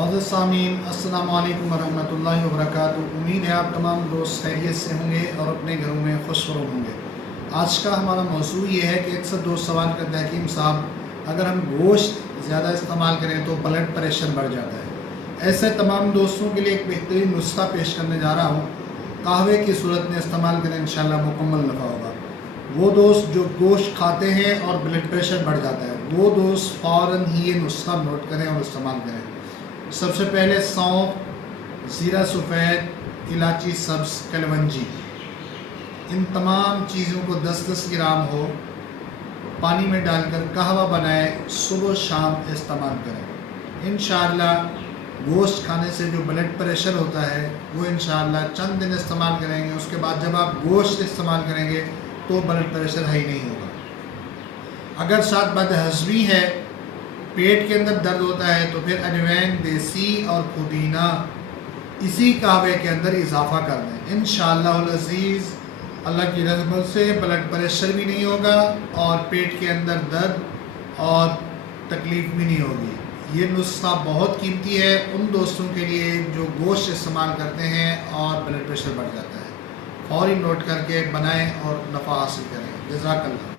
मोअज़्ज़ज़ सामीन, अस्सलामु अलैकुम वरहमतुल्लाहि वबरकातुहू। उम्मीद है आप तमाम दोस्त खैरियत से होंगे और अपने घरों में खुशनुमा होंगे। आज का हमारा मौज़ू ये है कि अक्सर दोस्त सवाल करते हैं हकीम साहब, अगर हम गोश्त ज़्यादा इस्तेमाल करें तो ब्लड प्रेशर बढ़ जाता है। ऐसे तमाम दोस्तों के लिए एक बेहतरीन नुस्खा पेश करने जा रहा हूँ। कहवे की सूरत में इस्तेमाल करें, इंशाअल्लाह मुकम्मल नफ़ा होगा। वो दोस्त जो गोश्त खाते हैं और ब्लड प्रेशर बढ़ जाता है, वो दोस्त फ़ौरन ही ये नुस्खा नोट करें और इस्तेमाल करें। सबसे पहले सौंफ, ज़ीरा सफ़ेद, इलायची सब्ज़, कलवंजी, इन तमाम चीज़ों को 10-10 ग्राम हो पानी में डालकर कहवा बनाए, सुबह शाम इस्तेमाल करें। इंशाअल्लाह गोश्त खाने से जो ब्लड प्रेशर होता है वो इंशाअल्लाह चंद दिन इस्तेमाल करेंगे, उसके बाद जब आप गोश्त इस्तेमाल करेंगे तो ब्लड प्रेशर हाई नहीं होगा। अगर साथ बदहज़मी है, पेट के अंदर दर्द होता है, तो फिर अजवैन, देसी और पुदीना इसी कहवे के अंदर इजाफ़ा कर दें। इंशाअल्लाह अज़ीज़ अल्लाह की रहमत से ब्लड प्रेशर भी नहीं होगा और पेट के अंदर दर्द और तकलीफ़ भी नहीं होगी। ये नुस्खा बहुत कीमती है उन दोस्तों के लिए जो गोश्त इस्तेमाल करते हैं और ब्लड प्रेशर बढ़ जाता है। फ़ौरी नोट करके बनाएं और नफ़ा हासिल करें। जज़ाकल्लाह।